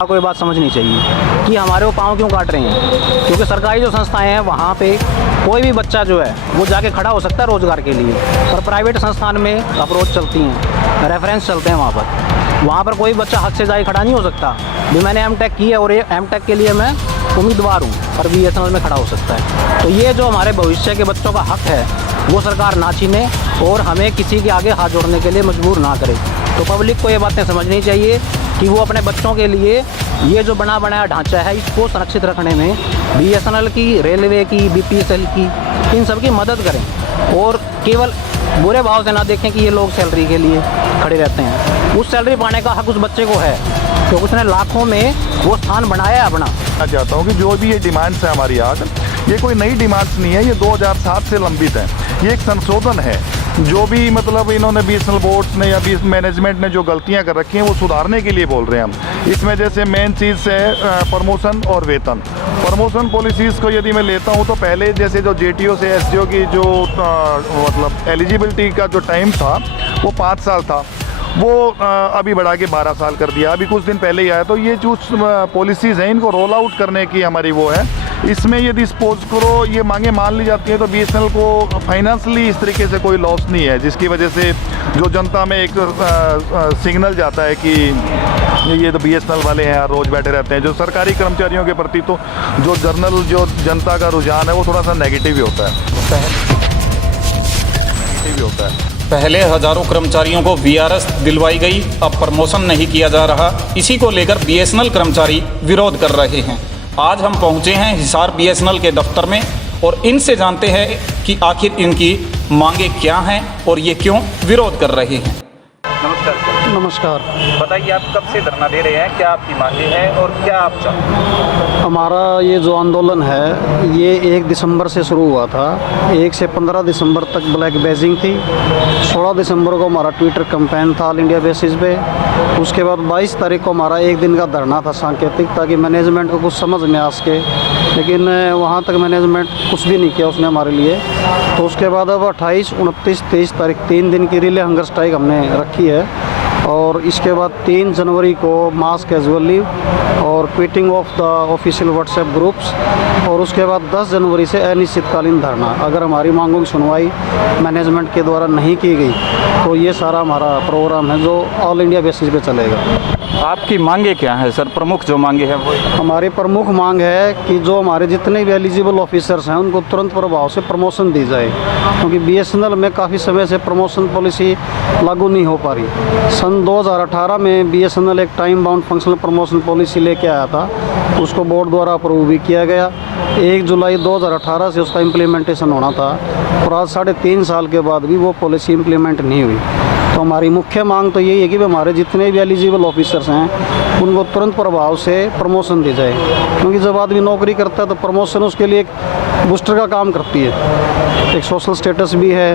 कोई बात समझनी चाहिए कि हमारे वो पाँव क्यों काट रहे हैं, क्योंकि सरकारी जो संस्थाएं हैं वहाँ पे कोई भी बच्चा जो है वो जाके खड़ा हो सकता है रोज़गार के लिए, पर प्राइवेट संस्थान में अप्रोच चलती हैं, रेफरेंस चलते हैं वहाँ पर कोई बच्चा हक से जाके खड़ा नहीं हो सकता। भी मैंने एमटेक की है और ये एमटेक के लिए मैं उम्मीदवार हूँ, पर बीएसएनएल में खड़ा हो सकता है। तो ये जो हमारे भविष्य के बच्चों का हक है वो सरकार ना छीने और हमें किसी के आगे हाथ जोड़ने के लिए मजबूर ना करे। तो पब्लिक को ये बातें समझनी चाहिए कि वो अपने बच्चों के लिए ये जो बना बनाया ढांचा है इसको संरक्षित रखने में बीएसएनएल की, रेलवे की, बीपीएसएल की, इन सब की मदद करें और केवल बुरे भाव से ना देखें कि ये लोग सैलरी के लिए खड़े रहते हैं। उस सैलरी पाने का हक उस बच्चे को है क्योंकि उसने लाखों में वो स्थान बनाया है अपना। मैं चाहता हूँ कि जो भी ये डिमांड्स है हमारी आज, ये कोई नई डिमांड्स नहीं है, ये 2007 से लंबित है। ये एक संशोधन है। जो भी मतलब इन्होंने बीएसएनएल बोर्ड्स ने या मैनेजमेंट ने जो गलतियां कर रखी हैं वो सुधारने के लिए बोल रहे हैं हम। इसमें जैसे मेन चीज़ है प्रमोशन और वेतन। प्रमोशन पॉलिसीज़ को यदि मैं लेता हूँ तो पहले जैसे जो जेटीओ से एसडीओ की जो मतलब एलिजिबिलिटी का जो टाइम था वो 5 साल था, वो अभी बढ़ा के 12 साल कर दिया। अभी कुछ दिन पहले ही आया। तो ये जो पॉलिसीज़ हैं इनको रोल आउट करने की हमारी वो है। इसमें यदि सपोज करो ये मांगे मान ली जाती हैं तो बीएसएनएल को फाइनेंशियली इस तरीके से कोई लॉस नहीं है, जिसकी वजह से जो जनता में एक सिग्नल जाता है कि ये तो बीएसएनएल वाले हैं यार रोज़ बैठे रहते हैं। जो सरकारी कर्मचारियों के प्रति तो जो जनता का रुझान है वो थोड़ा सा नेगेटिव ही होता है। पहले हजारों कर्मचारियों को वीआरएस दिलवाई गई, अब प्रमोशन नहीं किया जा रहा। इसी को लेकर बीएसएनएल कर्मचारी विरोध कर रहे हैं। आज हम पहुंचे हैं हिसार बीएसएनएल के दफ्तर में और इनसे जानते हैं कि आखिर इनकी मांगे क्या हैं और ये क्यों विरोध कर रहे हैं। नमस्कार सर। नमस्कार। बताइए आप कब से धरना दे रहे हैं, क्या आपकी मांगे हैं और क्या आप चाहते हैं? हमारा ये जो आंदोलन है ये 1 दिसंबर से शुरू हुआ था। 1 से 15 दिसंबर तक ब्लैक बैजिंग थी। 16 दिसंबर को हमारा ट्विटर कैंपेन था ऑल इंडिया बेसिस पे। उसके बाद 22 तारीख को हमारा 1 दिन का धरना था सांकेतिक, ताकि मैनेजमेंट को कुछ समझ में आ सके, लेकिन वहाँ तक मैनेजमेंट कुछ भी नहीं किया उसने हमारे लिए। तो उसके बाद अब 28, 29, 23 तारीख 3 दिन की रिले हंगर स्ट्राइक हमने रखी है और इसके बाद 3 जनवरी को मास कैजुअल लीव और quitting of the official WhatsApp groups और उसके बाद 10 जनवरी से अनिश्चितकालीन धरना। अगर हमारी मांगों की सुनवाई मैनेजमेंट के द्वारा नहीं की गई तो ये सारा हमारा प्रोग्राम है जो ऑल इंडिया बेसिस पे चलेगा। आपकी मांगे क्या है सर? प्रमुख जो मांगे हैं वो? हमारी प्रमुख मांग है कि जो हमारे जितने भी एलिजिबल ऑफिसर्स हैं उनको तुरंत प्रभाव से प्रमोशन दी जाए, क्योंकि बीएसएनएल में काफ़ी समय से प्रमोशन पॉलिसी लागू नहीं हो पा रही। सन 2018 में बीएसएनएल एक time bound functional promotion policy लेके आया था, उसको बोर्ड द्वारा अप्रूव भी किया गया। 1 जुलाई 2018 से उसका इम्प्लीमेंटेशन होना था और आज 3.5 साल के बाद भी वो पॉलिसी इम्प्लीमेंट नहीं हुई। तो हमारी मुख्य मांग तो यही है कि हमारे जितने भी एलिजिबल ऑफिसर्स हैं उनको तुरंत प्रभाव से प्रमोशन दी जाए, क्योंकि जब आदमी नौकरी करता है तो प्रमोशन उसके लिए एक बूस्टर का काम करती है। एक सोशल स्टेटस भी है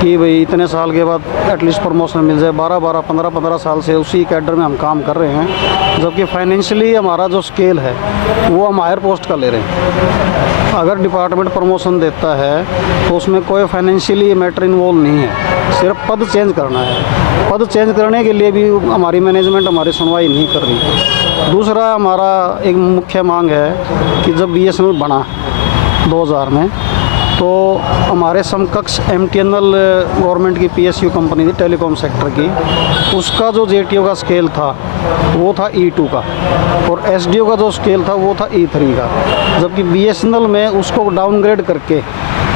कि भाई इतने साल के बाद एटलीस्ट प्रमोशन मिल जाए। 12-12, 15-15 साल से उसी कैडर में हम काम कर रहे हैं, जबकि फाइनेंशियली हमारा जो स्केल है वो हम हायर पोस्ट का ले रहे हैं। अगर डिपार्टमेंट प्रमोशन देता है तो उसमें कोई फाइनेंशियली मैटर इन्वॉल्व नहीं है, सिर्फ पद चेंज करना है। पद चेंज करने के लिए भी हमारी मैनेजमेंट हमारी सुनवाई नहीं कर रही। दूसरा हमारा एक मुख्य मांग है कि जब बीएसएनएल बना 2000 में तो हमारे समकक्ष एमटीएनएल गवर्नमेंट की पीएसयू कंपनी थी टेलीकॉम सेक्टर की, उसका जो जेटीओ का स्केल था वो था E2 का और एसडीओ का जो स्केल था वो था E3 का, जबकि बीएसएनएल में उसको डाउनग्रेड करके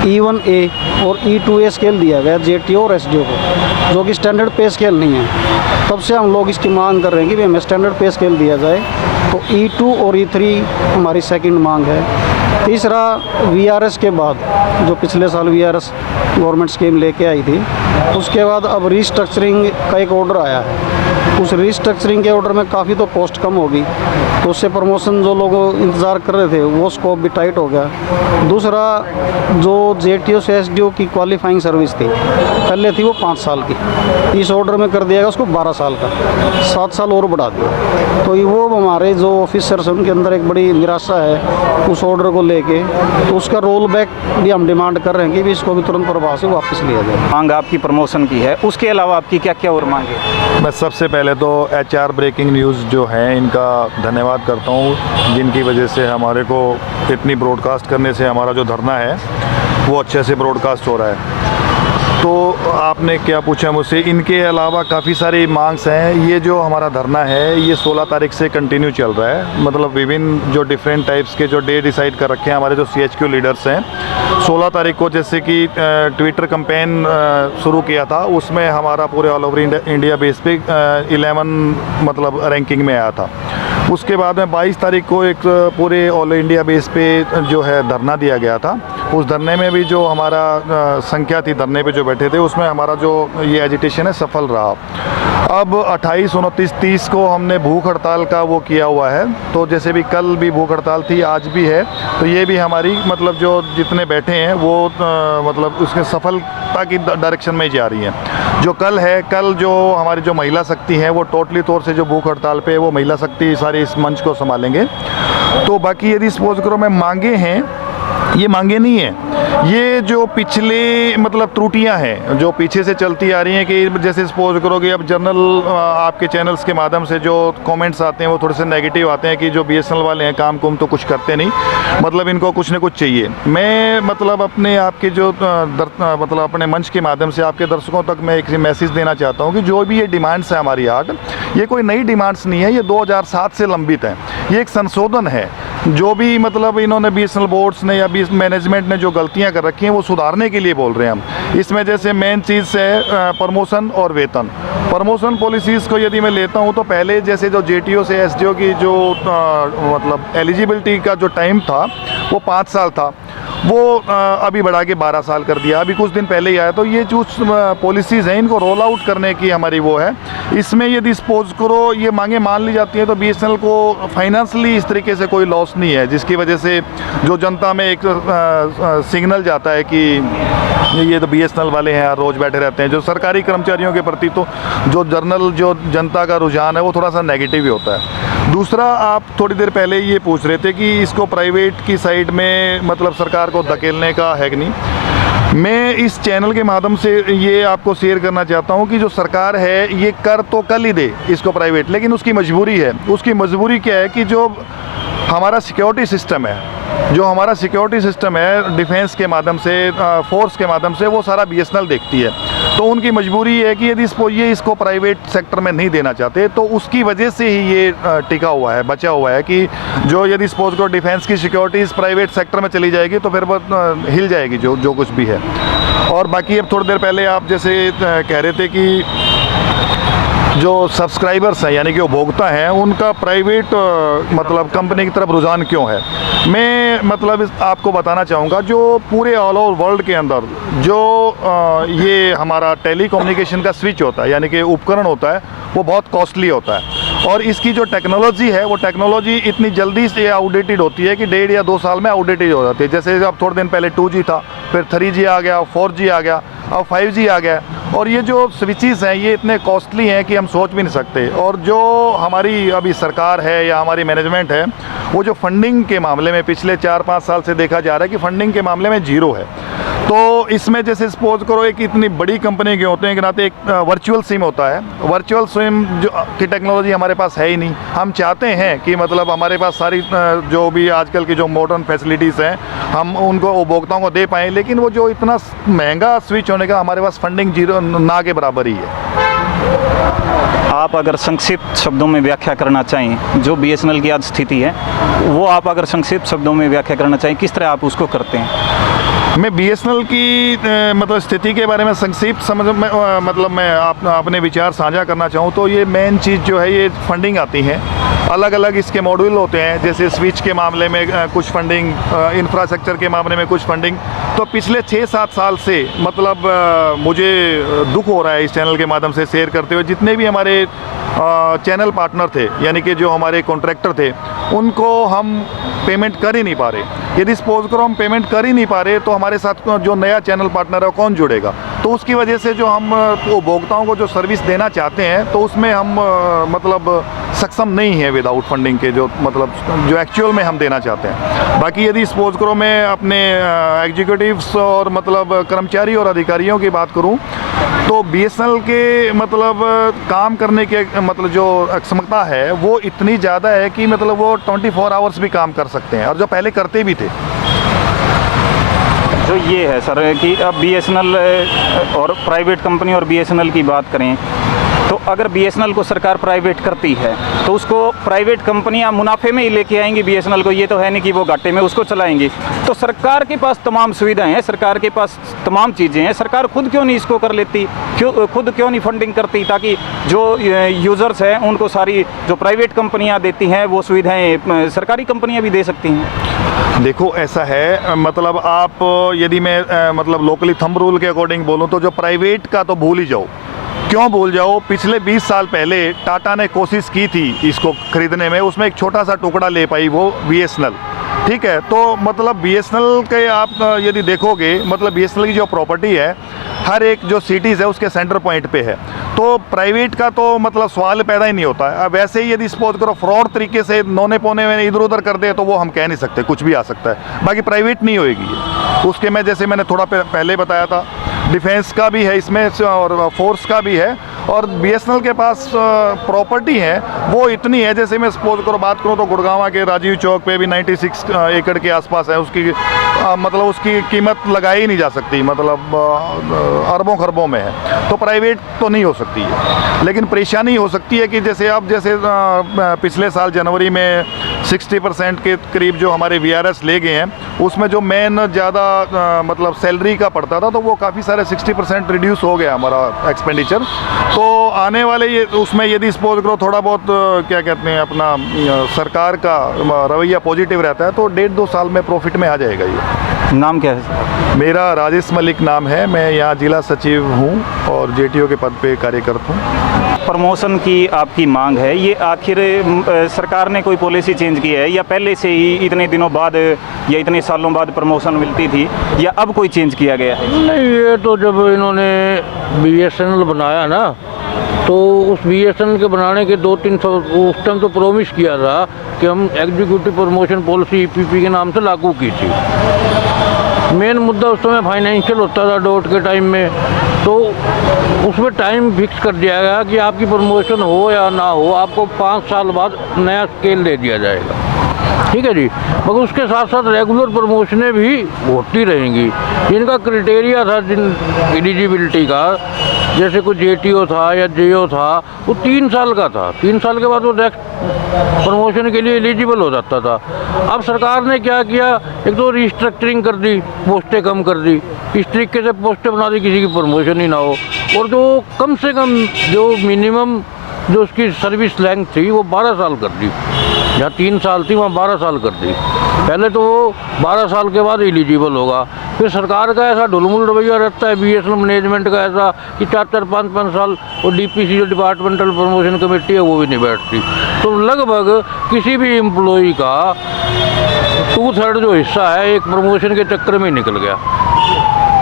E1A और E2A स्केल दिया गया जेटीओ और एसडीओ को, जो कि स्टैंडर्ड पे स्केल नहीं है। तब से हम लोग इसकी मांग कर रहे हैं कि हमें स्टैंडर्ड पे स्केल दिया जाए। तो E2 और E3 हमारी सेकंड मांग है। तीसरा, वीआरएस के बाद जो पिछले साल वीआरएस गवर्नमेंट स्कीम लेके आई थी, उसके बाद अब रीस्ट्रक्चरिंग का एक ऑर्डर आया है। उस रीस्ट्रक्चरिंग के ऑर्डर में काफ़ी तो पोस्ट कम होगी, तो उससे प्रमोशन जो लोग इंतज़ार कर रहे थे वो स्कोप भी टाइट हो गया। दूसरा, जो जेटीओ से एसडीओ की क्वालिफाइंग सर्विस थी पहले थी वो 5 साल की, इस ऑर्डर में कर दिया गया उसको 12 साल का, 7 साल और बढ़ा दिया। तो वो हमारे जो ऑफिसर्स हैं उनके अंदर एक बड़ी निराशा है उस ऑर्डर को लेके। तो उसका रोल बैक भी हम डिमांड कर रहे हैं कि भी इसको भी तुरंत प्रभाव से वापस लिया जाए। मांग आपकी प्रमोशन की है, उसके अलावा आपकी क्या क्या और मांगे? मैं सबसे पहले तो HR ब्रेकिंग न्यूज़ जो है इनका धन्यवाद करता हूँ, जिनकी वजह से हमारे को इतनी ब्रॉडकास्ट करने से हमारा जो धरना है वो अच्छे से ब्रॉडकास्ट हो रहा है। तो आपने क्या पूछा मुझसे, इनके अलावा काफ़ी सारी मांग्स हैं। ये जो हमारा धरना है ये 16 तारीख से कंटिन्यू चल रहा है, मतलब विभिन्न जो डिफरेंट टाइप्स के जो डे डिसाइड कर रखे हैं हमारे जो CHQ लीडर्स हैं। 16 तारीख को जैसे कि ट्विटर कैंपेन शुरू किया था, उसमें हमारा पूरे ऑल ओवर इंडिया बेस पे 11 मतलब रैंकिंग में आया था। उसके बाद में 22 तारीख को एक पूरे ऑल इंडिया बेस पे जो है धरना दिया गया था। उस धरने में भी जो हमारा संख्या थी धरने पे जो बैठे थे, उसमें हमारा जो ये एजिटेशन है सफल रहा। अब 28, 29, 30 को हमने भूख हड़ताल का वो किया हुआ है। तो जैसे भी कल भी भूख हड़ताल थी, आज भी है, तो ये भी हमारी मतलब जो जितने बैठे हैं वो मतलब उसके सफलता की डायरेक्शन में ही जा रही हैं। जो कल है, कल जो हमारी जो महिला शक्ति है वो टोटली तौर से जो भूख हड़ताल पे वो महिला शक्ति सारे इस मंच को संभालेंगे। तो बाकी यदि सपोज करो मैं मांगे हैं, ये मांगे नहीं है, ये जो पिछले मतलब त्रुटियां हैं जो पीछे से चलती आ रही हैं कि जैसे सपोज करो कि अब जनरल आपके चैनल्स के माध्यम से जो कमेंट्स आते हैं वो थोड़े से नेगेटिव आते हैं कि जो BSNL वाले हैं काम कुम तो कुछ करते नहीं, मतलब इनको कुछ न कुछ चाहिए। मैं मतलब अपने आपके जो मतलब अपने मंच के माध्यम से आपके दर्शकों तक मैं एक मैसेज देना चाहता हूँ कि जो भी ये डिमांड्स है हमारी आज, ये कोई नई डिमांड्स नहीं है, ये 2007 से लंबित हैं। ये एक संशोधन है, जो भी मतलब इन्होंने BSNL बोर्ड्स ने या मैनेजमेंट ने जो गलतियां कर रखी हैं वो सुधारने के लिए बोल रहे हैं हम। इसमें जैसे मेन चीज़ है प्रमोशन और वेतन। प्रमोशन पॉलिसीज़ को यदि मैं लेता हूं तो पहले जैसे जो JTO से SDO की जो मतलब एलिजिबिलिटी का जो टाइम था वो 5 साल था, वो अभी बढ़ा के 12 साल कर दिया, अभी कुछ दिन पहले ही आया। तो ये जो पॉलिसीज़ हैं इनको रोल आउट करने की हमारी वो है। इसमें यदि सपोज करो ये मांगे मान ली जाती हैं तो BSNL को फाइनेंशियली इस तरीके से कोई लॉस नहीं है, जिसकी वजह से जो जनता में एक सिग्नल जाता है कि ये तो BSNL वाले हैं यार रोज़ बैठे रहते हैं। जो सरकारी कर्मचारियों के प्रति तो जो जनरल जो जनता का रुझान है वो थोड़ा सा नेगेटिव ही होता है। दूसरा, आप थोड़ी देर पहले ये पूछ रहे थे कि इसको प्राइवेट की साइड में मतलब सरकार को धकेलने का है कि नहीं। मैं इस चैनल के माध्यम से ये आपको शेयर करना चाहता हूँ कि जो सरकार है ये कर तो कल ही दे इसको प्राइवेट, लेकिन उसकी मजबूरी है। उसकी मजबूरी क्या है कि जो हमारा सिक्योरिटी सिस्टम है, जो हमारा सिक्योरिटी सिस्टम है डिफेंस के माध्यम से, फोर्स के माध्यम से, वो सारा BSNL देखती है। तो उनकी मजबूरी है कि यदि ये इसको प्राइवेट सेक्टर में नहीं देना चाहते तो उसकी वजह से ही ये टिका हुआ है, बचा हुआ है कि जो यदि सपोज करो डिफेंस की सिक्योरिटीज़ प्राइवेट सेक्टर में चली जाएगी तो फिर वो हिल जाएगी जो कुछ भी है। और बाकी अब थोड़ी देर पहले आप जैसे कह रहे थे कि जो सब्सक्राइबर्स हैं यानी कि उपभोक्ता हैं उनका प्राइवेट मतलब कंपनी की तरफ रुझान क्यों है। मैं मतलब आपको बताना चाहूँगा जो पूरे ऑल ओवर वर्ल्ड के अंदर जो ये हमारा टेलीकम्युनिकेशन का स्विच होता है यानी कि उपकरण होता है वो बहुत कॉस्टली होता है, और इसकी जो टेक्नोलॉजी है वो टेक्नोलॉजी इतनी जल्दी से आउटडेटेड होती है कि 1.5 या 2 साल में आउटडेटेड हो जाती है। जैसे अब थोड़े दिन पहले 2G था, फिर 3G आ गया, 4G आ गया, अब 5G आ गया। और ये जो स्विचेस हैं ये इतने कॉस्टली हैं कि हम सोच भी नहीं सकते। और जो हमारी अभी सरकार है या हमारी मैनेजमेंट है वो जो फंडिंग के मामले में पिछले 4-5 साल से देखा जा रहा है कि फंडिंग के मामले में जीरो है। तो इसमें जैसे सपोज करो एक इतनी बड़ी कंपनी के होते हैं कि नाते एक वर्चुअल सिम होता है, वर्चुअल सिम जो की टेक्नोलॉजी हमारे पास है ही नहीं। हम चाहते हैं कि मतलब हमारे पास सारी जो भी आजकल की जो मॉडर्न फैसिलिटीज़ हैं हम उनको उपभोक्ताओं को दे पाएँ, लेकिन वो जो इतना महंगा स्विच होने का हमारे पास फंडिंग जीरो ना के बराबर ही है। आप अगर संक्षिप्त शब्दों में व्याख्या करना चाहें जो BSNL की आज स्थिति है, वो आप अगर संक्षिप्त शब्दों में व्याख्या करना चाहें, किस तरह आप उसको करते हैं? मैं BSNL की मतलब स्थिति के बारे में संक्षिप्त मतलब मैं अपने विचार साझा करना चाहूँ तो ये मेन चीज़ जो है ये फंडिंग आती है। अलग अलग इसके मॉड्यूल होते हैं, जैसे स्विच के मामले में कुछ फंडिंग, इंफ्रास्ट्रक्चर के मामले में कुछ फंडिंग। तो पिछले 6-7 साल से मतलब मुझे दुख हो रहा है इस चैनल के माध्यम से शेयर करते हुए, जितने भी हमारे चैनल पार्टनर थे यानी कि जो हमारे कॉन्ट्रैक्टर थे उनको हम पेमेंट कर ही नहीं पा रहे। यदि सपोज करो हम पेमेंट कर ही नहीं पा रहे तो हमारे साथ जो नया चैनल पार्टनर है कौन जुड़ेगा। तो उसकी वजह से जो हम उपभोक्ताओं को जो सर्विस देना चाहते हैं तो उसमें हम मतलब सक्षम नहीं है विदाउट फंडिंग के, जो मतलब जो एक्चुअल में हम देना चाहते हैं। बाकी यदि सपोज करो मैं अपने एग्जीक्यूटिव्स और मतलब कर्मचारी और अधिकारियों की बात करूं तो बीएसएनएल के मतलब काम करने के मतलब जो क्षमता है वो इतनी ज़्यादा है कि मतलब वो 24 आवर्स भी काम कर सकते हैं, और जो पहले करते भी थे। जो ये है सर कि अब बीएसएनएल और प्राइवेट कंपनी और बीएसएनएल की बात करें तो अगर बीएसएनएल को सरकार प्राइवेट करती है तो उसको प्राइवेट कंपनियां मुनाफे में ही लेके आएंगी बीएसएनएल को, ये तो है नहीं कि वो घाटे में उसको चलाएंगी। तो सरकार के पास तमाम सुविधाएं हैं, सरकार के पास तमाम चीज़ें हैं, सरकार खुद क्यों नहीं इसको कर लेती, खुद क्यों नहीं फंडिंग करती, ताकि जो यूज़र्स हैं उनको सारी जो प्राइवेट कंपनियाँ देती हैं वो सुविधाएँ सरकारी कंपनियाँ भी दे सकती हैं। देखो ऐसा है, मतलब आप यदि मैं मतलब लोकली थंब रूल के अकॉर्डिंग बोलूँ तो जो प्राइवेट का तो भूल ही जाओ। क्यों भूल जाओ, पिछले 20 साल पहले टाटा ने कोशिश की थी इसको खरीदने में, उसमें एक छोटा सा टुकड़ा ले पाई वो बीएसएनएल। ठीक है, तो मतलब बीएसएनएल के आप यदि देखोगे मतलब बीएसएनएल की जो प्रॉपर्टी है हर एक जो सिटीज़ है उसके सेंटर पॉइंट पे है, तो प्राइवेट का तो मतलब सवाल पैदा ही नहीं होता है। अब वैसे ही यदि सपोज करो फ्रॉड तरीके से नौने पौने में इधर उधर कर दे तो वो हम कह नहीं सकते, कुछ भी आ सकता है। बाकी प्राइवेट नहीं होएगी ये। उसके में जैसे मैंने थोड़ा पहले बताया था डिफेंस का भी है इसमें और फोर्स का भी है, और बीएसएनएल के पास प्रॉपर्टी है वो इतनी है, जैसे मैं सपोज करो बात करूँ तो गुड़गांव के राजीव चौक पे भी 96 एकड़ के आसपास है, उसकी मतलब उसकी कीमत लगाई ही नहीं जा सकती, मतलब अरबों खरबों में है, तो प्राइवेट तो नहीं हो सकती है। लेकिन परेशानी हो सकती है कि जैसे अब जैसे पिछले साल जनवरी में 60% के करीब जो हमारे वीआरएस ले गए हैं उसमें जो मेन ज़्यादा मतलब सैलरी का पड़ता था तो वो काफ़ी सारे 60% रिड्यूस हो गया हमारा एक्सपेंडिचर। तो आने वाले ये उसमें यदि सपोज करो थोड़ा बहुत क्या कहते हैं अपना सरकार का रवैया पॉजिटिव रहता है तो 1.5-2 साल में प्रॉफिट में आ जाएगा ये। नाम क्या है? मेरा राजेश मलिक नाम है, मैं यहाँ जिला सचिव हूँ और जेटीओ के पद पे कार्य करता हूँ। प्रमोशन की आपकी मांग है, ये आखिर सरकार ने कोई पॉलिसी चेंज की है या पहले से ही इतने दिनों बाद या इतने सालों बाद प्रमोशन मिलती थी या अब कोई चेंज किया गया है? नहीं, ये तो जब इन्होंने बीएसएनएल बनाया ना तो उस बीएसएनएल के बनाने के 2-3 साल उस टाइम तो प्रॉमिस किया था कि हम एग्जीक्यूटिव प्रमोशन पॉलिसी ईपीपी के नाम से लागू की थी। मेन मुद्दा उस समय फाइनेंशियल होता था डॉट के टाइम में, तो उसमें टाइम फिक्स कर दिया गया कि आपकी प्रमोशन हो या ना हो आपको 5 साल बाद नया स्केल दे दिया जाएगा। ठीक है जी, मगर उसके साथ साथ रेगुलर प्रमोशनें भी होती रहेंगी। जिनका क्राइटेरिया था जिन एलिजिबिलिटी का, जैसे कोई जेटीओ था या जेओ था, वो 3 साल का था, 3 साल के बाद वो नेक्स्ट प्रमोशन के लिए एलिजिबल हो जाता था। अब सरकार ने क्या किया, एक तो रिस्ट्रक्चरिंग कर दी, पोस्टें कम कर दी, इस तरीके से पोस्टें बना दी किसी की प्रमोशन ही ना हो, और जो कम से कम जो मिनिमम जो उसकी सर्विस लेंथ थी वो 12 साल कर दी। जहाँ 3 साल थी वहाँ 12 साल कर दी। पहले तो वो 12 साल के बाद एलिजिबल होगा। फिर सरकार का ऐसा ढुलमुल रवैया रहता है, बीएसएनएल मैनेजमेंट का ऐसा कि 4-4, 5-5 साल वो डीपीसी जो डिपार्टमेंटल प्रमोशन कमेटी है वो भी नहीं बैठती। तो लगभग किसी भी एम्प्लॉई का 2/3 जो हिस्सा है एक प्रमोशन के चक्कर में निकल गया।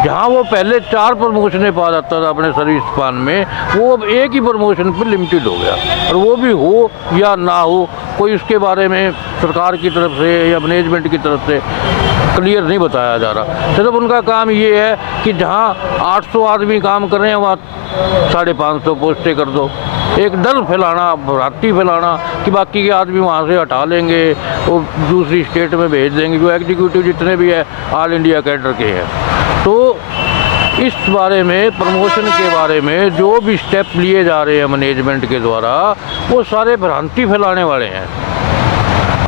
जहाँ वो पहले 4 प्रमोशनें पा जाता था अपने सर्विस स्पान में, वो अब एक ही प्रमोशन पर लिमिटेड हो गया, और वो भी हो या ना हो कोई उसके बारे में सरकार की तरफ से या मैनेजमेंट की तरफ से क्लियर नहीं बताया जा रहा। सिर्फ उनका काम ये है कि जहाँ 800 आदमी काम कर रहे हैं वहाँ 550 पोस्टें कर दो, एक डर फैलाना, भ्रांति फैलाना कि बाकी के आदमी वहाँ से हटा लेंगे और दूसरी स्टेट में भेज देंगे, जो एग्जीक्यूटिव जितने भी है ऑल इंडिया कैडर के हैं। तो इस बारे में प्रमोशन के बारे में जो भी स्टेप लिए जा रहे हैं मैनेजमेंट के द्वारा वो सारे भ्रांति फैलाने वाले हैं।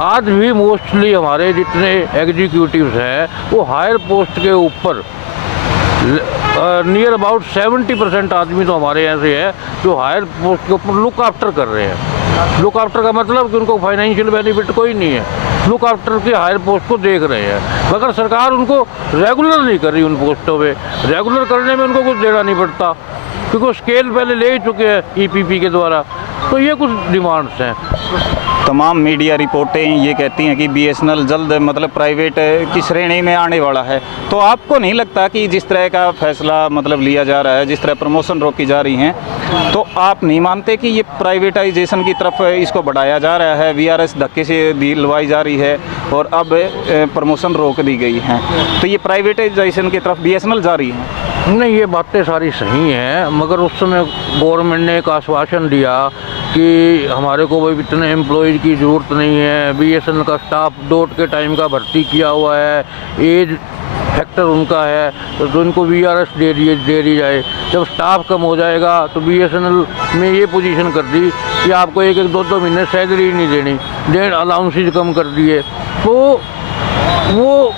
आज भी मोस्टली हमारे जितने एग्जीक्यूटिव्स हैं वो हायर पोस्ट के ऊपर नियर अबाउट 70% आदमी तो हमारे यहाँ से है जो हायर पोस्ट के ऊपर लुक आफ्टर कर रहे हैं। लुक आफ्टर का मतलब कि उनको फाइनेंशियल बेनिफिट कोई नहीं है, लुक आफ्टर के हायर पोस्ट को देख रहे हैं, मगर सरकार उनको रेगुलर नहीं कर रही। उन पोस्टों पे रेगुलर करने में उनको कुछ देना नहीं पड़ता क्योंकि वो स्केल पहले ले ही चुके हैं ईपीपी के द्वारा। तो ये कुछ डिमांड्स हैं। तमाम मीडिया रिपोर्टें ये कहती हैं कि बीएसएनएल जल्द मतलब प्राइवेट की श्रेणी में आने वाला है। तो आपको नहीं लगता कि जिस तरह का फैसला मतलब लिया जा रहा है, जिस तरह प्रमोशन रोकी जा रही हैं, तो आप नहीं मानते कि ये प्राइवेटाइजेशन की तरफ इसको बढ़ाया जा रहा है, वीआरएस धक्के से दिलवाई जा रही है और अब प्रमोशन रोक दी गई है, तो ये प्राइवेटाइजेशन की तरफ बीएसएनएल जा रही है? नहीं, ये बातें सारी सही हैं, मगर उस समय गवर्नमेंट ने एक आश्वासन दिया कि हमारे को भाई इतने एम्प्लॉयज़ की ज़रूरत नहीं है, बीएसएनएल का स्टाफ डॉट के टाइम का भर्ती किया हुआ है, एज फैक्टर उनका है, तो उनको वीआरएस दे दी जाए। जब स्टाफ कम हो जाएगा तो बीएसएनएल में ये पोजीशन कर दी कि आपको एक 2 महीने सैलरी नहीं देनी, अलाउंसेज कम कर दिए। तो वो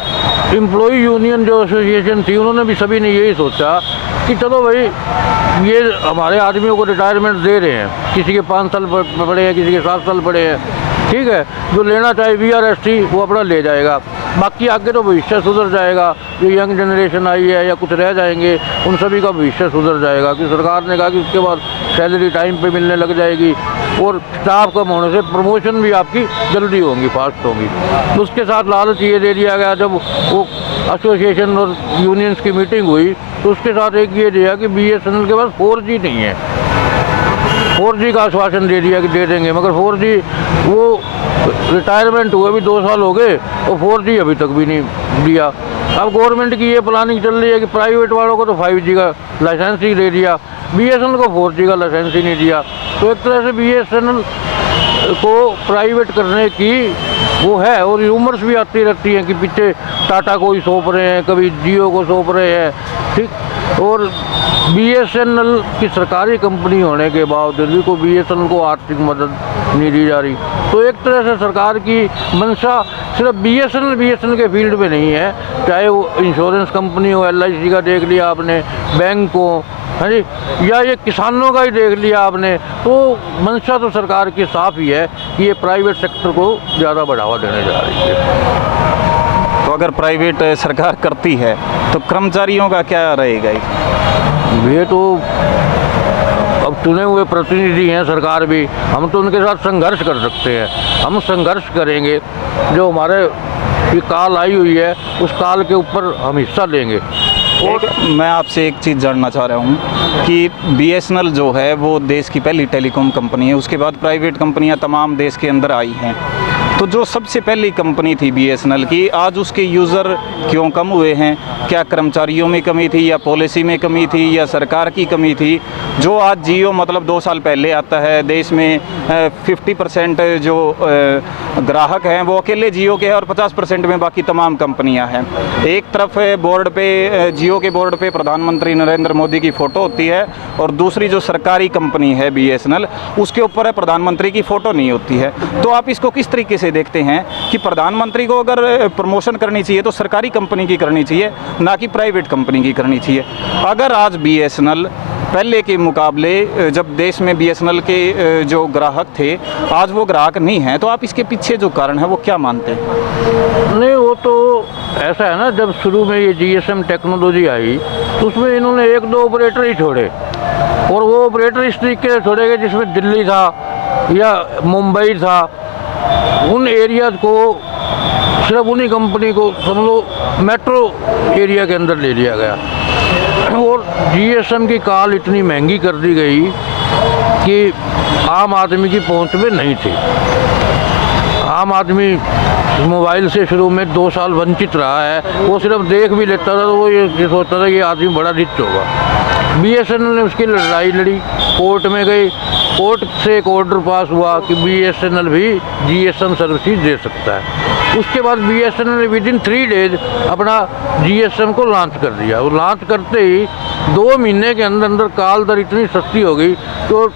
एम्प्लॉई यूनियन जो एसोसिएशन थी, उन्होंने भी सभी ने यही सोचा कि चलो भाई ये हमारे आदमियों को रिटायरमेंट दे रहे हैं, किसी के 5 साल पड़े हैं, किसी के 7 साल पड़े हैं, ठीक है, जो लेना चाहे वीआरएस थी वो अपना ले जाएगा, बाकी आगे तो भविष्य सुधर जाएगा। जो यंग जनरेशन आई है या कुछ रह जाएंगे उन सभी का भविष्य सुधर जाएगा, कि सरकार ने कहा कि उसके बाद सैलरी टाइम पे मिलने लग जाएगी और स्टाफ कम होने से प्रमोशन भी आपकी जल्दी होंगी, फास्ट होंगी। तो उसके साथ लालच ये दे दिया गया, जब वो एसोसिएशन और यूनियंस की मीटिंग हुई तो उसके साथ एक ये दिया कि बीएसएनएल के पास 4G नहीं है, 4G का आश्वासन दे दिया कि दे देंगे, मगर 4G वो रिटायरमेंट हुए भी 2 साल हो गए और 4G अभी तक भी नहीं दिया। अब गवर्नमेंट की ये प्लानिंग चल रही है कि प्राइवेट वालों को तो 5G का लाइसेंस ही दे दिया, बीएसएनएल को 4G का लाइसेंस ही नहीं दिया। तो एक तरह से बीएसएनएल को प्राइवेट करने की वो है, और र्यूमर्स भी आती रहती हैं कि पीछे टाटा को ही सौंप रहे हैं, कभी जियो को सौंप रहे हैं, ठीक। और बीएसएनएल की सरकारी कंपनी होने के बावजूद भी कोई बीएसएनएल को आर्थिक मदद नहीं दी जा रही। तो एक तरह से सरकार की मंशा सिर्फ बीएसएनएल के फील्ड में नहीं है, चाहे वो इंश्योरेंस कंपनी हो, LIC का देख लिया आपने, बैंक को, हाँ जी, या ये किसानों का ही देख लिया आपने, तो मंशा तो सरकार की साफ ही है कि ये प्राइवेट सेक्टर को ज़्यादा बढ़ावा देने जा रही है। तो अगर प्राइवेट सरकार करती है तो कर्मचारियों का क्या रहेगा? ये तो अब चुने हुए प्रतिनिधि हैं सरकार भी, हम तो उनके साथ संघर्ष कर सकते हैं, हम संघर्ष करेंगे, जो हमारे ये काल आई हुई है उस काल के ऊपर हम हिस्सा लेंगे। और मैं आपसे एक चीज़ जानना चाह रहा हूँ कि बीएसएनएल जो है वो देश की पहली टेलीकॉम कंपनी है, उसके बाद प्राइवेट कंपनियाँ तमाम देश के अंदर आई हैं, तो जो सबसे पहली कंपनी थी बीएसएनएल की, आज उसके यूज़र क्यों कम हुए हैं? क्या कर्मचारियों में कमी थी, या पॉलिसी में कमी थी, या सरकार की कमी थी? जो आज जियो मतलब 2 साल पहले आता है, देश में 50% जो ग्राहक हैं वो अकेले जियो के हैं और 50% में बाकी तमाम कंपनियां हैं। एक तरफ बोर्ड पे, जियो के बोर्ड पे प्रधानमंत्री नरेंद्र मोदी की फ़ोटो होती है, और दूसरी जो सरकारी कंपनी है बीएसएनएल, उसके ऊपर प्रधानमंत्री की फ़ोटो नहीं होती है। तो आप इसको किस तरीके से देखते हैं कि प्रधानमंत्री को अगर प्रमोशन करनी चाहिए तो सरकारी कंपनी की करनी चाहिए, ना कि प्राइवेट कंपनी की करनी चाहिए? अगर आज बीएसएनएल पहले के मुकाबले, जब देश में बीएसएनएल के जो ग्राहक थे आज वो ग्राहक नहीं हैं, तो आप इसके पीछे जो कारण है वो क्या मानते हैं? नहीं, वो तो ऐसा है ना, जब शुरू में ये GSM टेक्नोलॉजी आई तो उसमें इन्होंने 1-2 ऑपरेटर ही छोड़े, और वो ऑपरेटर इस तरीके से छोड़े गए जिसमें दिल्ली था या मुंबई था, उन एरियाज को सिर्फ उन्हीं कंपनी को समझो मेट्रो एरिया के अंदर ले लिया गया। और GSM की कॉल इतनी महंगी कर दी गई कि आम आदमी की पहुंच में नहीं थी। आम आदमी मोबाइल से शुरू में 2 साल वंचित रहा है, वो सिर्फ देख भी लेता था तो वो ये सोचता था कि आदमी बड़ा रिच होगा। BSNL ने उसकी लड़ाई लड़ी, कोर्ट में गई, कोर्ट से एक ऑर्डर पास हुआ कि BSNL भी GSM सर्विसेज दे सकता है। उसके बाद BSNL ने विदिन 3 डेज अपना GSM को लॉन्च कर दिया। वो लॉन्च करते ही 2 महीने के अंदर अंदर कॉल दर इतनी सस्ती हो गई तो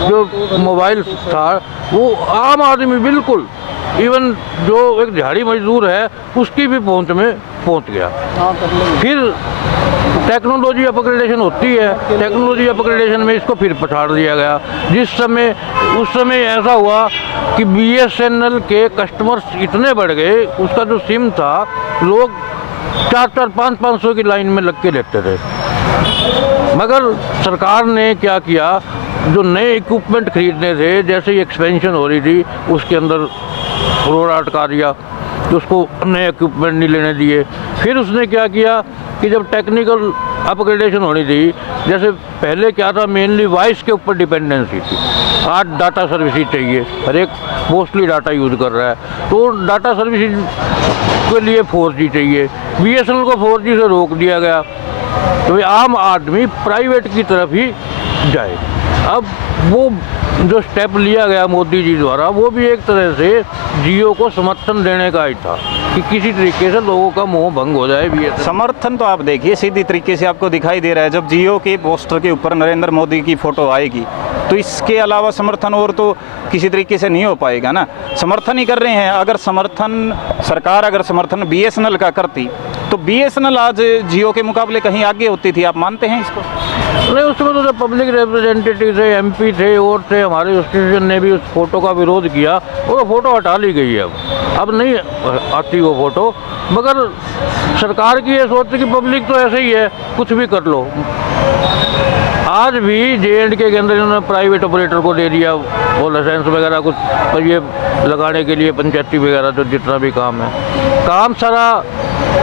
जो मोबाइल था वो आम आदमी बिल्कुल, इवन जो एक दिहाड़ी मजदूर है उसकी भी पहुंच में पहुंच गया। फिर टेक्नोलॉजी अपग्रेडेशन होती है, टेक्नोलॉजी अपग्रेडेशन में इसको फिर पछाड़ दिया गया। उस समय ऐसा हुआ कि BSNL के कस्टमर्स इतने बढ़ गए, उसका जो सिम था लोग 400-500 की लाइन में लग के लेते थे। मगर सरकार ने क्या किया, जो नए इक्विपमेंट खरीदने थे, जैसे ही एक्सपेंशन हो रही थी उसके अंदर रोड अटका दिया, तो उसको नए इक्विपमेंट नहीं लेने दिए। फिर उसने क्या किया कि जब टेक्निकल अपग्रेडेशन होनी थी, जैसे पहले क्या था, मेनली वॉइस के ऊपर डिपेंडेंसी थी, आज डाटा सर्विसेज चाहिए, हर एक मोस्टली डाटा यूज़ कर रहा है, तो डाटा सर्विसेज के लिए 4G चाहिए। BSNL को 4G से रोक दिया गया, तो आम आदमी प्राइवेट की तरफ ही जाए। अब वो जो स्टेप लिया गया मोदी जी द्वारा, वो भी एक तरह से जियो को समर्थन देने का ही था कि किसी तरीके से लोगों का मोह भंग हो जाए। BSNL समर्थन तो आप देखिए सीधी तरीके से आपको दिखाई दे रहा है, जब जियो के पोस्टर के ऊपर नरेंद्र मोदी की फ़ोटो आएगी तो इसके अलावा समर्थन और तो किसी तरीके से नहीं हो पाएगा ना। समर्थन ही कर रहे हैं। अगर समर्थन सरकार अगर समर्थन BSNL का करती तो BSNL आज जियो के मुकाबले कहीं आगे होती थी, आप मानते हैं इसको? नहीं, उसमें तो पब्लिक रिप्रेजेंटेटिव थे, MP थे और थे, हमारे इंस्टीट्यूशन ने भी उस फोटो का विरोध किया, वो फोटो हटा ली गई है, अब नहीं आती वो फोटो। मगर सरकार की ये सोच है कि पब्लिक तो ऐसे ही है, कुछ भी कर लो। आज भी J&K के अंदर इन्होंने प्राइवेट ऑपरेटर को दे दिया वो लाइसेंस वगैरह कुछ पर ये लगाने के लिए, पंचायती वगैरह जो जितना भी काम है, काम सारा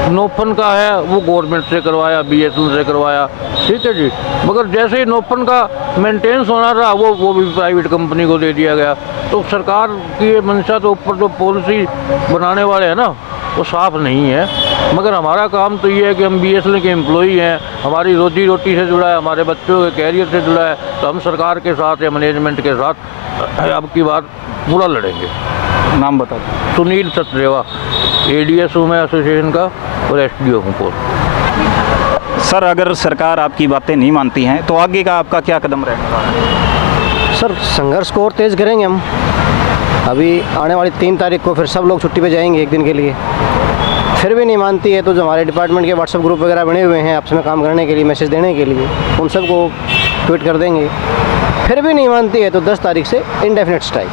नोफन का है, वो गवर्नमेंट से करवाया, BSNL से करवाया, ठीक है जी। मगर जैसे ही नोफन का मेंटेनेंस होना था वो भी प्राइवेट कंपनी को दे दिया गया। तो सरकार की ये मंशा तो ऊपर जो पॉलिसी बनाने वाले हैं ना, वो साफ नहीं है। मगर हमारा काम तो ये है कि हम BSNL के एम्प्लॉई हैं, हमारी रोजी रोटी से जुड़ा है, हमारे बच्चों के कैरियर से जुड़ा है, तो हम सरकार के साथ या मैनेजमेंट के साथ अब की बार पूरा लड़ेंगे। नाम बता दें। सुनील सचदेवा, ADS हूँ मैं एसोसिएशन का और SDO हूँ पोस्ट। सर, अगर सरकार आपकी बातें नहीं मानती हैं तो आगे का आपका क्या कदम रहेगा? सर, संघर्ष को और तेज़ करेंगे हम। अभी आने वाली 3 तारीख को फिर सब लोग छुट्टी पे जाएंगे एक दिन के लिए। फिर भी नहीं मानती है तो जो हमारे डिपार्टमेंट के WhatsApp ग्रुप वगैरह बने हुए हैं आपस में काम करने के लिए, मैसेज देने के लिए, उन सबको ट्वीट कर देंगे। फिर भी नहीं मानती है तो 10 तारीख से इंडेफिनिट स्ट्राइक,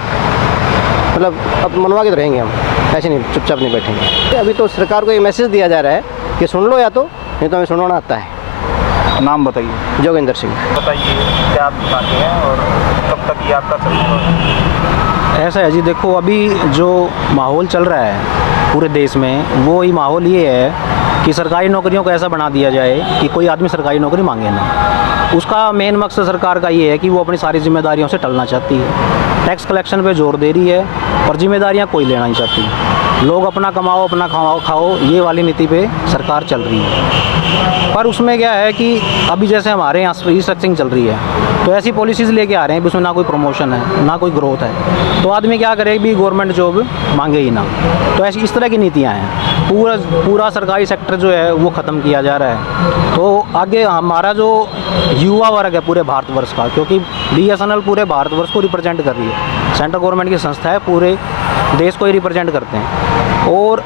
मतलब अब मनवा के तो रहेंगे हम, ऐसे नहीं चुपचाप नहीं बैठेंगे। अभी तो सरकार को ये मैसेज दिया जा रहा है कि सुन लो या तो, नहीं तो हमें सुनवाना आता है। नाम बताइए। जोगिंदर सिंह। बताइए क्या आपकी मांगे हैं और कब तक ये आपका चलेगा? ऐसा है जी, देखो अभी जो माहौल चल रहा है पूरे देश में, वो ही माहौल ये है कि सरकारी नौकरियों को ऐसा बना दिया जाए कि कोई आदमी सरकारी नौकरी मांगे ना। उसका मेन मकसद सरकार का ये है कि वो अपनी सारी जिम्मेदारियों से टलना चाहती है, टैक्स कलेक्शन पे जोर दे रही है और जिम्मेदारियां कोई लेना नहीं चाहती। लोग अपना कमाओ अपना खाओ, ये वाली नीति पे सरकार चल रही है। पर उसमें क्या है कि अभी जैसे हमारे यहाँ रिस्ट्रक्चरिंग चल रही है, तो ऐसी पॉलिसीज़ लेके आ रहे हैं उसमें ना कोई प्रमोशन है ना कोई ग्रोथ है, तो आदमी क्या करे भी गवर्नमेंट जॉब मांगे ही ना। तो ऐसी इस तरह की नीतियाँ हैं। पूरा सरकारी सेक्टर जो है वो ख़त्म किया जा रहा है। तो आगे हमारा जो युवा वर्ग है पूरे भारतवर्ष का, क्योंकि BSNL पूरे भारतवर्ष को रिप्रेजेंट कर रही है, सेंट्रल गवर्नमेंट की संस्था है, पूरे देश को ही रिप्रेजेंट करते हैं। और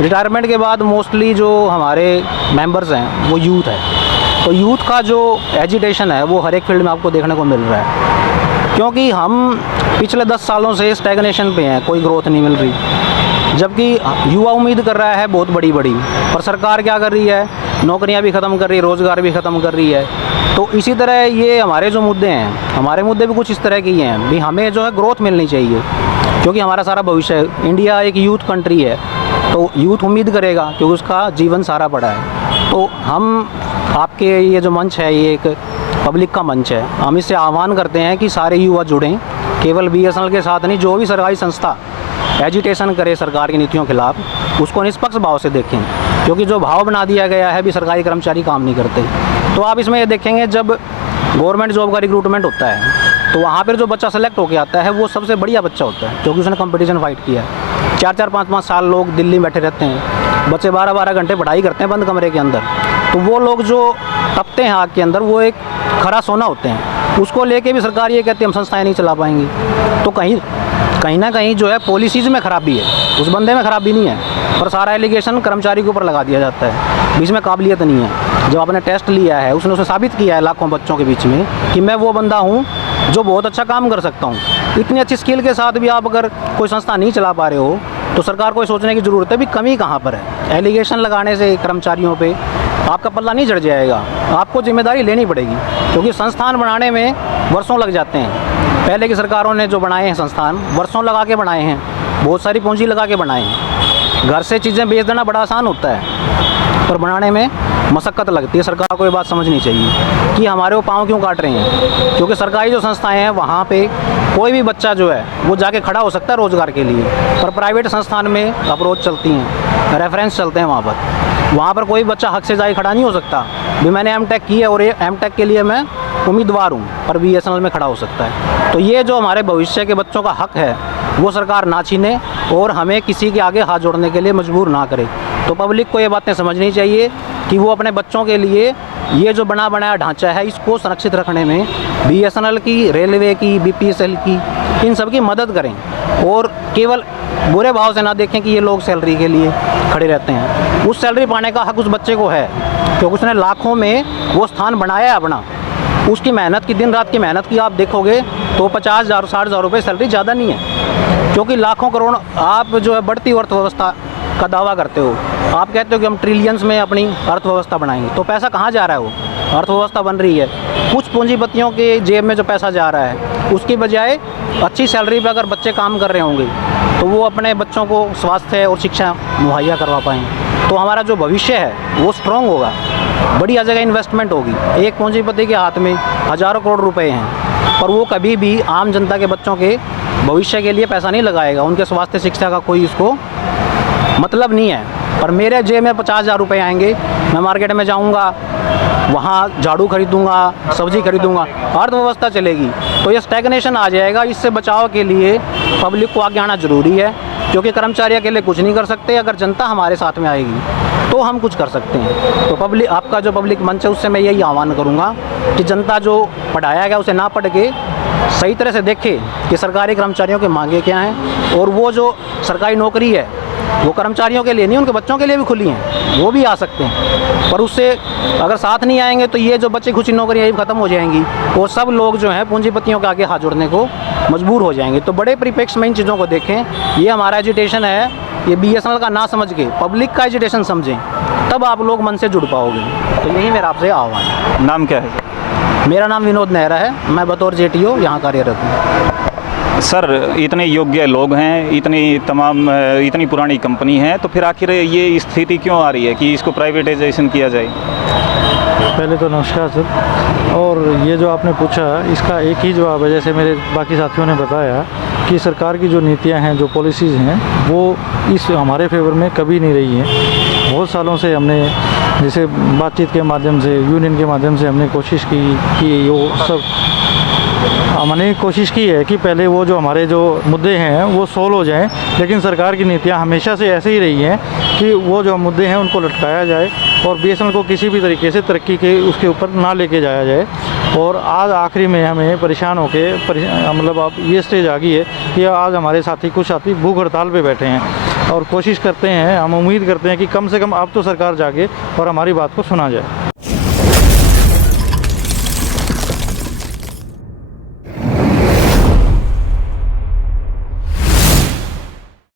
रिटायरमेंट के बाद मोस्टली जो हमारे मेंबर्स हैं वो यूथ है, तो यूथ का जो एजिटेशन है वो हर एक फील्ड में आपको देखने को मिल रहा है। क्योंकि हम पिछले 10 सालों से स्टैग्नेशन पे हैं, कोई ग्रोथ नहीं मिल रही, जबकि युवा उम्मीद कर रहा है बहुत बड़ी पर सरकार क्या कर रही है, नौकरियां भी ख़त्म कर रही है, रोज़गार भी ख़त्म कर रही है। तो इसी तरह ये हमारे जो मुद्दे हैं, हमारे मुद्दे भी कुछ इस तरह के ही हैं भी, हमें जो है ग्रोथ मिलनी चाहिए, क्योंकि हमारा सारा भविष्य है। इंडिया एक यूथ कंट्री है, तो यूथ उम्मीद करेगा क्योंकि उसका जीवन सारा पड़ा है। तो हम आपके ये जो मंच है ये एक पब्लिक का मंच है, हम इससे आह्वान करते हैं कि सारे युवा जुड़ें, केवल BSNL के साथ नहीं, जो भी सरकारी संस्था एजिटेशन करे सरकार की नीतियों के खिलाफ, उसको निष्पक्ष भाव से देखें, क्योंकि जो भाव बना दिया गया है भी सरकारी कर्मचारी काम नहीं करते। तो आप इसमें ये देखेंगे जब गवर्नमेंट जॉब का रिक्रूटमेंट होता है तो वहाँ पर जो बच्चा सेलेक्ट होकर आता है वो सबसे बढ़िया बच्चा होता है, क्योंकि उसने कंपटीशन फाइट किया है। 4-4, 5-5 साल लोग दिल्ली में बैठे रहते हैं, बच्चे 12-12 घंटे पढ़ाई करते हैं बंद कमरे के अंदर, तो वो लोग जो तपते हैं आग के अंदर वो एक खरा सोना होते हैं। उसको लेके भी सरकार ये कहती है हम संस्थाएं नहीं चला पाएंगी। तो कहीं ना कहीं जो है पॉलिसीज़ में खराबी है, उस बंदे में खराबी नहीं है, पर सारा एलिगेशन कर्मचारी के ऊपर लगा दिया जाता है, बीच में काबिलियत नहीं है। जब आपने टेस्ट लिया है उसने साबित किया है लाखों बच्चों के बीच में कि मैं वो बंदा हूँ जो बहुत अच्छा काम कर सकता हूँ। इतनी अच्छी स्किल के साथ भी आप अगर कोई संस्था नहीं चला पा रहे हो तो सरकार को सोचने की ज़रूरत है भी कमी कहाँ पर है। एलिगेशन लगाने से कर्मचारियों पे आपका पल्ला नहीं चढ़ जाएगा, आपको जिम्मेदारी लेनी पड़ेगी, क्योंकि संस्थान बनाने में वर्षों लग जाते हैं। पहले की सरकारों ने जो बनाए हैं संस्थान, वर्षों लगा के बनाए हैं, बहुत सारी पूंजी लगा के बनाए हैं। घर से चीज़ें बेच देना बड़ा आसान होता है, पर बनाने में मशक्क़त लगती है। सरकार को ये बात समझनी चाहिए कि हमारे वो पाँव क्यों काट रहे हैं, क्योंकि सरकारी जो संस्थाएं हैं वहाँ पे कोई भी बच्चा जो है वो जाके खड़ा हो सकता है रोज़गार के लिए, पर प्राइवेट संस्थान में अप्रोच चलती हैं, रेफरेंस चलते हैं वहाँ पर कोई बच्चा हक से जाके खड़ा नहीं हो सकता। भी मैंने एमटेक की है और ये एमटेक के लिए मैं उम्मीदवार हूँ, पर बीएसएनएल में खड़ा हो सकता है। तो ये जो हमारे भविष्य के बच्चों का हक है वो सरकार ना छीने और हमें किसी के आगे हाथ जोड़ने के लिए मजबूर ना करे। तो पब्लिक को ये बातें समझनी चाहिए कि वो अपने बच्चों के लिए ये जो बना बनाया ढांचा है इसको संरक्षित रखने में बीएसएनएल की, रेलवे की, बीपीएसएल की, इन सब की मदद करें और केवल बुरे भाव से ना देखें कि ये लोग सैलरी के लिए खड़े रहते हैं। उस सैलरी पाने का हक उस बच्चे को है, क्योंकि उसने लाखों में वो स्थान बनाया है अपना, उसकी मेहनत की, दिन रात की मेहनत की आप देखोगे तो 50,000 60,000 रुपये सैलरी ज़्यादा नहीं है, क्योंकि लाखों करोड़ आप जो है बढ़ती अर्थव्यवस्था का दावा करते हो, आप कहते हो कि हम ट्रिलियंस में अपनी अर्थव्यवस्था बनाएंगे, तो पैसा कहाँ जा रहा है? वो अर्थव्यवस्था बन रही है, कुछ पूंजीपतियों के जेब में जो पैसा जा रहा है उसकी बजाय अच्छी सैलरी पे अगर बच्चे काम कर रहे होंगे तो वो अपने बच्चों को स्वास्थ्य और शिक्षा मुहैया करवा पाएँ। तो हमारा जो भविष्य है वो स्ट्रॉन्ग होगा, बढ़िया जगह इन्वेस्टमेंट होगी। एक पूंजीपति के हाथ में हज़ारों करोड़ रुपए हैं, पर वो कभी भी आम जनता के बच्चों के भविष्य के लिए पैसा नहीं लगाएगा, उनके स्वास्थ्य शिक्षा का कोई इसको मतलब नहीं है। पर मेरे जेब में 50,000 रुपये आएंगे, मैं मार्केट में जाऊंगा, वहाँ झाड़ू खरीदूंगा, सब्जी खरीदूंगा, अर्थव्यवस्था चलेगी। तो ये स्टैग्नेशन आ जाएगा। इससे बचाव के लिए पब्लिक को आगे आना ज़रूरी है, क्योंकि कर्मचारी अकेले कुछ नहीं कर सकते। अगर जनता हमारे साथ में आएगी तो हम कुछ कर सकते हैं। तो पब्लिक, आपका जो पब्लिक मंच है उससे मैं यही आह्वान करूँगा कि जनता जो पढ़ाया गया उसे ना पढ़ के सही तरह से देखे कि सरकारी कर्मचारियों की मांगे क्या हैं, और वो जो सरकारी नौकरी है वो कर्मचारियों के लिए नहीं, उनके बच्चों के लिए भी खुली हैं, वो भी आ सकते हैं। पर उससे अगर साथ नहीं आएंगे तो ये जो बच्चे खुशी नौकरियाँ ख़त्म हो जाएंगी, वो सब लोग जो हैं पूंजीपतियों के आगे हाथ जोड़ने को मजबूर हो जाएंगे। तो बड़े परिप्रेक्ष्य में इन चीज़ों को देखें। ये हमारा एजुटेशन है, ये बीएसएनएल का ना समझ के पब्लिक का एजुटेशन समझें, तब आप लोग मन से जुड़ पाओगे। तो यही मेरा आपसे आह्वान है। नाम क्या है? मेरा नाम विनोद नेहरा है, मैं बतौर जेटीओ यहाँ कार्यरत हूँ। सर, इतने योग्य लोग हैं, इतनी पुरानी कंपनी है, तो फिर आखिर ये स्थिति क्यों आ रही है कि इसको प्राइवेटाइजेशन किया जाए? पहले तो नमस्कार सर। और ये जो आपने पूछा इसका एक ही जवाब है, जैसे मेरे बाकी साथियों ने बताया कि सरकार की जो नीतियां हैं, जो पॉलिसीज़ हैं, वो इस हमारे फेवर में कभी नहीं रही हैं। बहुत सालों से हमने जैसे बातचीत के माध्यम से, यूनियन के माध्यम से हमने कोशिश की कि वो सब हमने कोशिश की है कि पहले वो जो हमारे जो मुद्दे हैं वो सोल्व हो जाएं, लेकिन सरकार की नीतियां हमेशा से ऐसे ही रही हैं कि वो जो मुद्दे हैं उनको लटकाया जाए और बीएसएनएल को किसी भी तरीके से तरक्की के उसके ऊपर ना लेके जाया जाए। और आज आखिरी में हमें परेशान होके मतलब अब ये स्टेज आ गई है कि आज हमारे साथी कुछ साथी भूख हड़ताल पे बैठे हैं और कोशिश करते हैं, हम उम्मीद करते हैं कि कम से कम अब तो सरकार जागे और हमारी बात को सुना जाए।